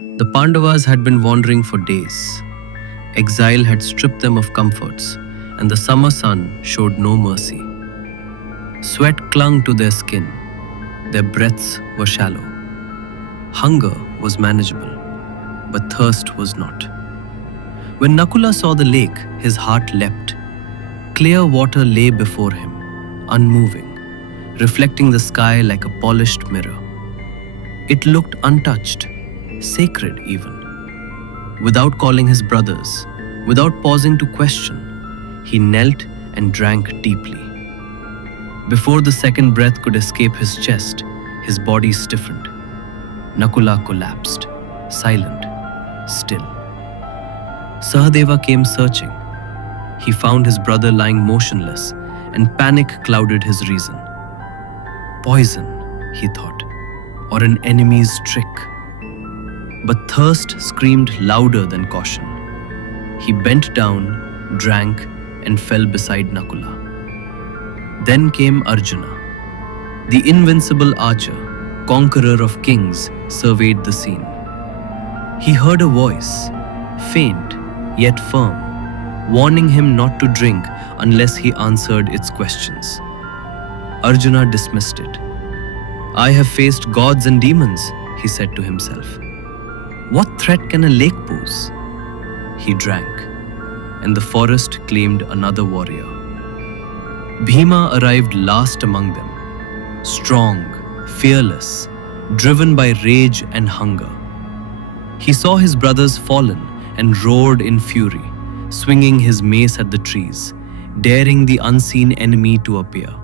The Pandavas had been wandering for days. Exile had stripped them of comforts, and the summer sun showed no mercy. Sweat clung to their skin, their breaths were shallow. Hunger was manageable, but thirst was not. When Nakula saw the lake, his heart leapt. Clear water lay before him, unmoving, reflecting the sky like a polished mirror. It looked untouched, sacred even. Without calling his brothers, without pausing to question, he knelt and drank deeply. Before the second breath could escape his chest, his body stiffened. Nakula collapsed, silent, still. Sahadeva came searching. He found his brother lying motionless, and panic clouded his reason. Poison, he thought, or an enemy's trick. But thirst screamed louder than caution. He bent down, drank, and fell beside Nakula. Then came Arjuna. The invincible archer, conqueror of kings, surveyed the scene. He heard a voice, faint yet firm, warning him not to drink unless he answered its questions. Arjuna dismissed it. I have faced gods and demons, he said to himself. What threat can a lake pose? He drank, and the forest claimed another warrior. Bhima arrived last among them, strong, fearless, driven by rage and hunger. He saw his brothers fallen and roared in fury, swinging his mace at the trees, daring the unseen enemy to appear.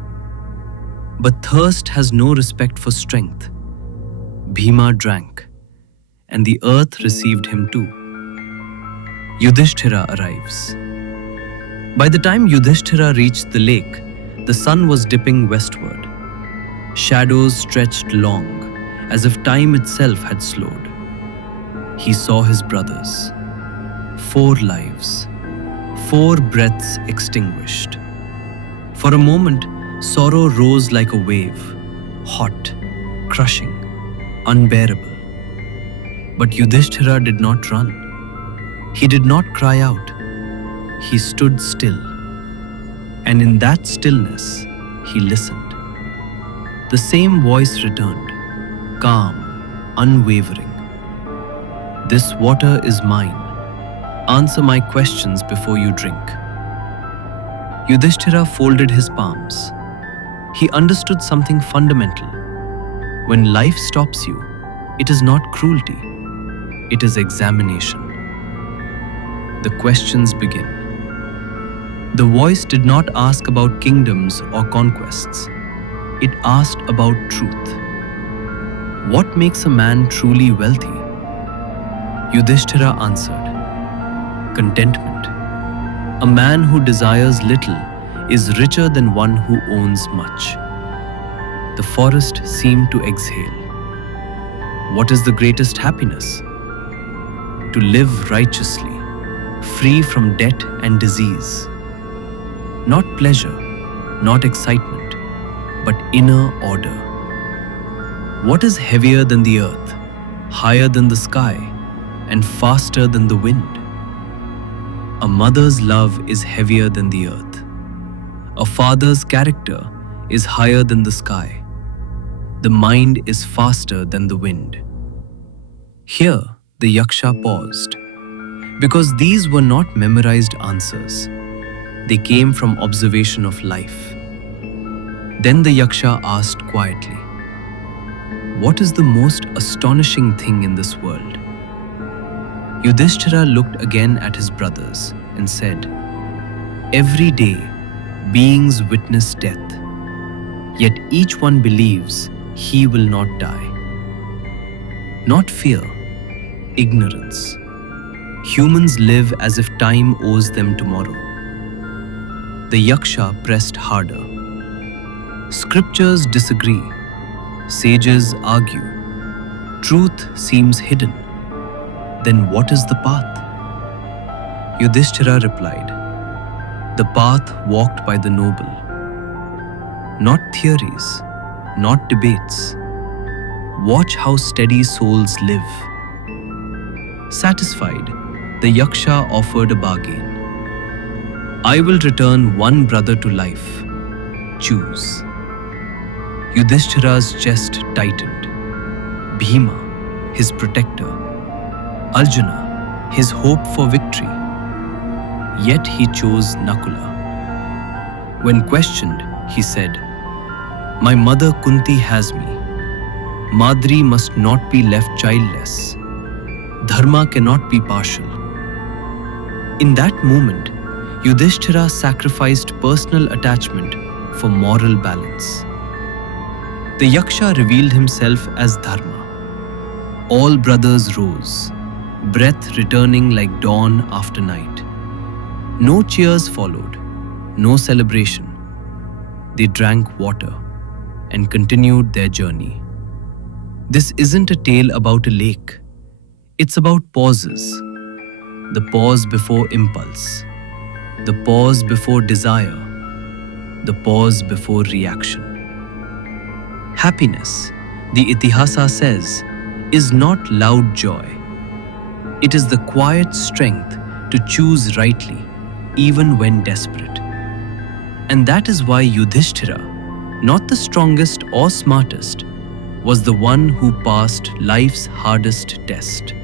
But thirst has no respect for strength. Bhima drank, and the earth received him too. Yudhishthira arrives. By the time Yudhishthira reached the lake, the sun was dipping westward. Shadows stretched long, as if time itself had slowed. He saw his brothers. 4 lives, 4 breaths extinguished. For a moment, sorrow rose like a wave, hot, crushing, unbearable. But Yudhishthira did not run. He did not cry out. He stood still. And in that stillness, he listened. The same voice returned, calm, unwavering. This water is mine. Answer my questions before you drink. Yudhishthira folded his palms. He understood something fundamental. When life stops you, it is not cruelty. It is examination. The questions begin. The voice did not ask about kingdoms or conquests. It asked about truth. What makes a man truly wealthy? Yudhishthira answered, contentment. A man who desires little is richer than one who owns much. The forest seemed to exhale. What is the greatest happiness? To live righteously, free from debt and disease. Not pleasure, not excitement, but inner order. What is heavier than the earth, higher than the sky, and faster than the wind? A mother's love is heavier than the earth. A father's character is higher than the sky. The mind is faster than the wind. Here, the Yaksha paused, because these were not memorized answers. They came from observation of life. Then the Yaksha asked quietly, what is the most astonishing thing in this world? Yudhishthira looked again at his brothers and said, every day, beings witness death, yet each one believes he will not die. Not fear, ignorance. Humans live as if time owes them tomorrow. The Yaksha pressed harder. Scriptures disagree. Sages argue. Truth seems hidden. Then what is the path? Yudhishthira replied, the path walked by the noble. Not theories, not debates. Watch how steady souls live. Satisfied, the Yaksha offered a bargain. I will return one brother to life. Choose. Yudhishthira's chest tightened. Bhima, his protector. Arjuna, his hope for victory. Yet he chose Nakula. When questioned, he said, "My mother Kunti has me. Madri must not be left childless. Dharma cannot be partial." In that moment, Yudhishthira sacrificed personal attachment for moral balance. The Yaksha revealed himself as Dharma. All brothers rose, breath returning like dawn after night. No cheers followed, no celebration. They drank water and continued their journey. This isn't a tale about a lake. It's about pauses. The pause before impulse. The pause before desire. The pause before reaction. Happiness, the Itihasa says, is not loud joy. It is the quiet strength to choose rightly, even when desperate. And that is why Yudhishthira, not the strongest or smartest, was the one who passed life's hardest test.